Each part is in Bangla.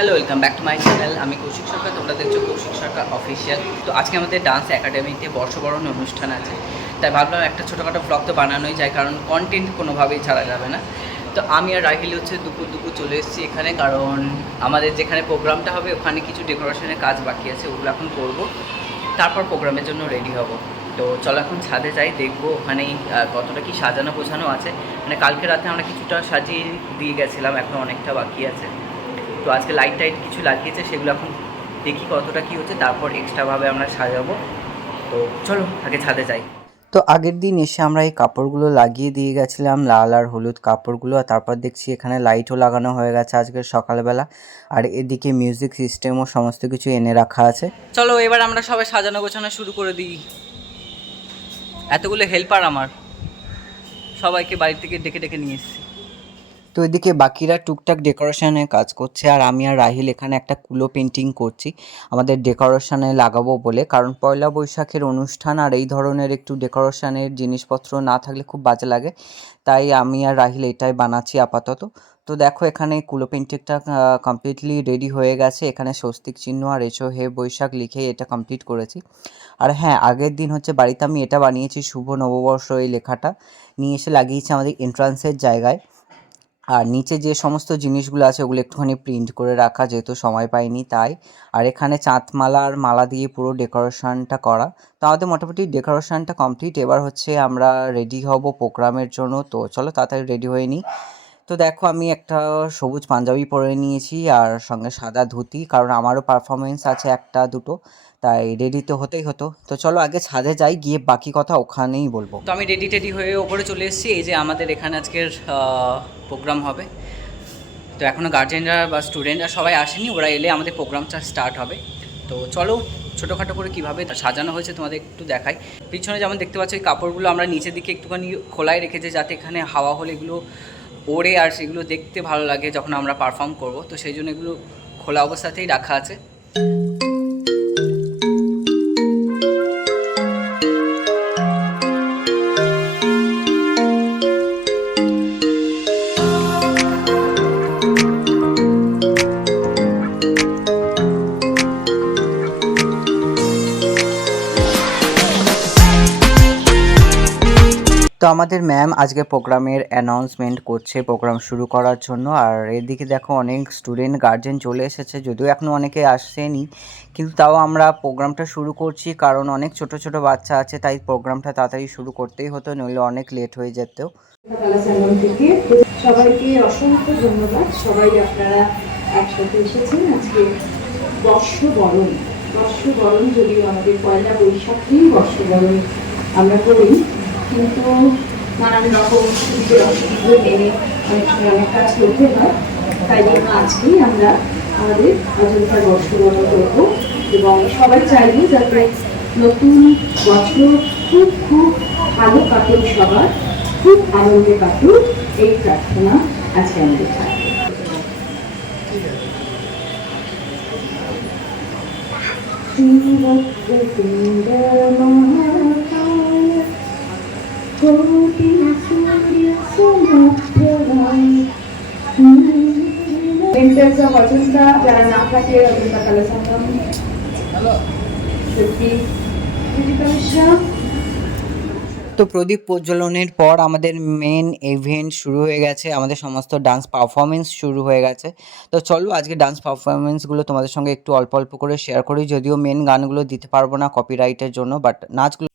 Hello welcome back to my channel আমি কৌশিক সরকার, তোমরা দেখছ কৌশিক সরকার অফিসিয়াল তো আজকে আমাদের ডান্স একাডেমিতে বর্ষবরণ অনুষ্ঠান আছে। তাই ভাবলাম একটা ছোটোখাটো ব্লগ তো বানানোই যায়, কারণ কন্টেন্ট কোনোভাবেই ছাড়া যাবে না। তো আমি আর রাহিল হচ্ছে দুপুর দুপুর চলে এসেছি এখানে, কারণ আমাদের যেখানে প্রোগ্রামটা হবে, ওখানে কিছু ডেকোরেশনের কাজ বাকি আছে, ওগুলো এখন করব। তারপর প্রোগ্রামের জন্য রেডি হব। তো চলো এখন ছাদে যাই, দেখব ওখানে কতটা কি সাজানো গোছানো আছে। মানে কালকে রাতে আমরা কিছুটা সাজিয়ে দিয়ে গেছিলাম, এখন অনেকটা বাকি আছে। তো আজকে লাইট টাইট কিছু লাগিয়েছে সেগুলো এখন দেখি কতটা কি হচ্ছে তারপর এক্সট্রাভাবে আমরা সাজাবো। তো চলো আগে ছাদে যাই। তো আগের দিন এসে আমরা এই কাপড়গুলো লাগিয়ে দিয়ে গেছিলাম লাল আর হলুদ কাপড়গুলো আর তারপর দেখছি এখানে লাইটও লাগানো হয়ে গেছে আজকে সকালবেলা। আর এদিকে মিউজিক সিস্টেমও সমস্ত কিছু এনে রাখা আছে। চলো এবার আমরা সবাই সাজানো গোছানো শুরু করে দিই। এতগুলো হেল্পার আমার। সবাইকে বাড়ি থেকে ডেকে ডেকে নিয়ে এসেছি। তো এদিকে বাকিরা টুকটাক ডেকোরেশনে কাজ করছে। আর আমি আর রাহিল এখানে একটা কুলো পেন্টিং করছি। আমাদের ডেকোরেশনে লাগাবো বলে। কারণ পয়লা বৈশাখের অনুষ্ঠান আর এই ধরনের একটু ডেকোরেশনের জিনিসপত্র না থাকলে খুব বাজে লাগে। তাই আমি আর রাহিল এটাই বানাচ্ছি আপাতত। তো দেখো এখানে কুলো পেন্টিংটা কমপ্লিটলি রেডি হয়ে গেছে। এখানে স্বস্তিক চিহ্ন আর এসো হে বৈশাখ লিখে এটা কমপ্লিট করেছি। আর হ্যাঁ আগের দিন হচ্ছে বাড়িতে আমি এটা বানিয়েছি শুভ নববর্ষ এই লেখাটা। নিয়ে এসে লাগিয়েছি আমাদের এন্ট্রান্সের জায়গায়। আর নিচে যে সমস্ত জিনিসগুলো আছে, ওগুলো একটুখানি প্রিন্ট করে রাখা, যেহেতু সময় পাইনি তাই। আর এখানে চাঁদমালা আর মালা দিয়ে পুরো ডেকোরেশনটা করা। তো আমাদের মোটামুটি ডেকোরেশনটা কমপ্লিট এবার হচ্ছে আমরা রেডি হব প্রোগ্রামের জন্য। তো চলো তাড়াতাড়ি রেডি হয়ে নিই। তো দেখো, আমি একটা সবুজ পাঞ্জাবি পরে নিয়েছি আর সঙ্গে সাদা ধুতি, কারণ আমারও পারফরমেন্স আছে একটা, দুটো। তাই রেডি তো হতেই হতো। তো চলো আগে ছাদে যাই, গিয়ে বাকি কথা ওখানেই বলব। তো আমি রেডি টেডি হয়ে ওপরে চলে এসেছি। এই যে আমাদের এখানে আজকের প্রোগ্রাম হবে। তো এখনও গার্জেনরা বা স্টুডেন্টরা সবাই আসেনি, ওরা এলে আমাদের প্রোগ্রামটা স্টার্ট হবে। তো চলো, ছোটোখাটো করে কীভাবে সাজানো হয়েছে তোমাদের একটু দেখাই। পিছনে যেমন দেখতে পাচ্ছ, এই কাপড়গুলো আমরা নিচের দিকে একটুখানি খোলায় রেখেছি, যাতে এখানে হাওয়া হলে এগুলো ওড়ে আর সেগুলো দেখতে ভালো লাগে যখন আমরা পারফর্ম করব। তো সেই জন্য এগুলো খোলা অবস্থাতেই রাখা আছে। আমাদের ম্যাম আজকে প্রোগ্রামের অ্যানাউন্সমেন্ট করছে প্রোগ্রাম শুরু করার জন্য। আর এদিকে দেখো অনেক স্টুডেন্ট গার্জেন চলে এসেছে, যদিও এখনও অনেকে আসেনি। কিন্তু তাও আমরা প্রোগ্রামটা শুরু করছি, কারণ অনেক ছোট ছোট বাচ্চা আছে, তাই প্রোগ্রামটা তাড়াতাড়ি শুরু করতেই হতো, নইলে অনেক লেট হয়ে যেত। সবাইকে অসংখ্য ধন্যবাদ। সবাই আপনারা একসাথে এসেছেন। আজকে বর্ষবরণ বর্ষবরণ যদিও আমাদের পয়লা বৈশাখেই বর্ষবরণ আমরা করি। কিন্তু নানান রকম সুবিধে অসুবিধে মেনে অনেক সময় অনেক কাজ করতে হয়। তাই জন্য আজকেই আমরা আমাদের অযোধ্যার বর্ষবরণ করব এবং সবাই চাইব যাতে নতুন বছর খুব খুব ভালো কাটুক সবার, খুব আনন্দে কাটুক। এই প্রার্থনা আজকে আমাদের কোটি সূর্য সমপ্রভায় তো প্রদীপ প্রজ্বলনের পর আমাদের মেন ইভেন্ট শুরু হয়ে গেছে, আমাদের সমস্ত ডান্স পারফরমেন্স শুরু হয়ে গেছে। তো চলো আজকে ডান্স পারফরমেন্সগুলো তোমাদের সঙ্গে একটু অল্প অল্প করে শেয়ার করি, যদিও মেন গানগুলো দিতে পারব না কপিরাইটের জন্য বাট নাচগুলো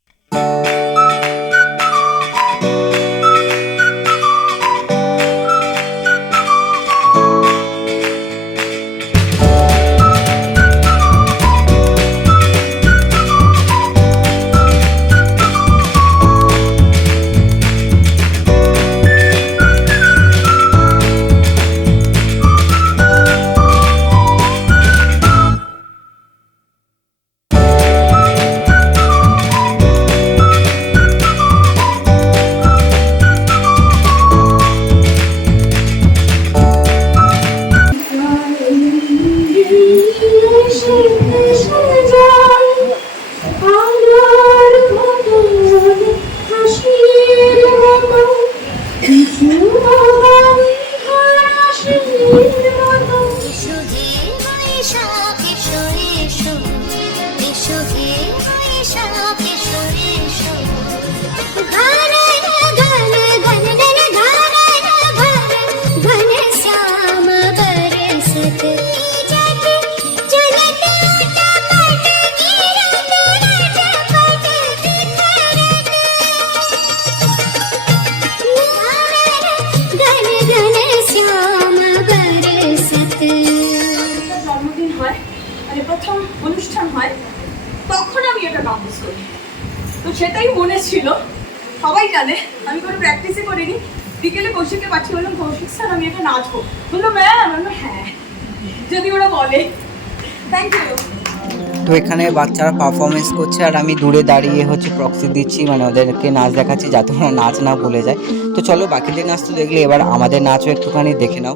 সেটাই মনে ছিল। সবাই জানে, আমি কোনো প্র্যাকটিসই করিনি। বিকেলে কৌশিককে পাঠিয়ে বললাম, কৌশিক স্যার, আমি এটা নাচবো। বলল, ম্যাম। আমি হ্যাঁ যদি ওরা বলে। থ্যাংক ইউ তো এখানে বাচ্চারা পারফরমেন্স করছে, আর আমি দূরে দাঁড়িয়ে হচ্ছে প্রক্সি দিচ্ছি মানে ওদেরকে নাচ দেখাচ্ছি, যাতে ওরা নাচ না ভুলে যায়। তো চলো, বাকিদের নাচ তো দেখলে, এবার আমাদের নাচও একটুখানি দেখে নাও।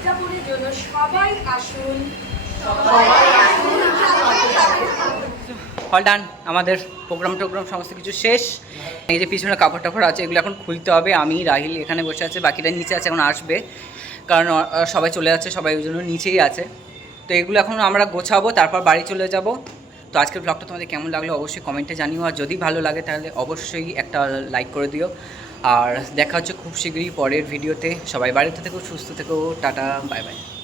উদযাপনের জন্য সবাই আসুন। অল ডান আমাদের প্রোগ্রাম টোগ্রাম সমস্ত কিছু শেষ। এই যে পিছনে কাপড় টাপড় আছে, এগুলো এখন খুলতে হবে। আমি, রাহিল এখানে বসে আছে, বাকিরা নিচে আছে, এখন আসবে। কারণ সবাই চলে যাচ্ছে, সবাই ওই জন্য নিচেই আছে। তো এগুলো এখন আমরা গোছাবো, তারপর বাড়ি চলে যাব। তো আজকের ব্লগটা তোমাদের কেমন লাগল অবশ্যই কমেন্টে জানিও। আর যদি ভালো লাগে তাহলে অবশ্যই একটা লাইক করে দিও। আর দেখা হচ্ছে খুব শীঘ্রই পরের ভিডিওতে। সবাই বাড়িতে থেকেও সুস্থ থেকেও টাটা, বাই বাই।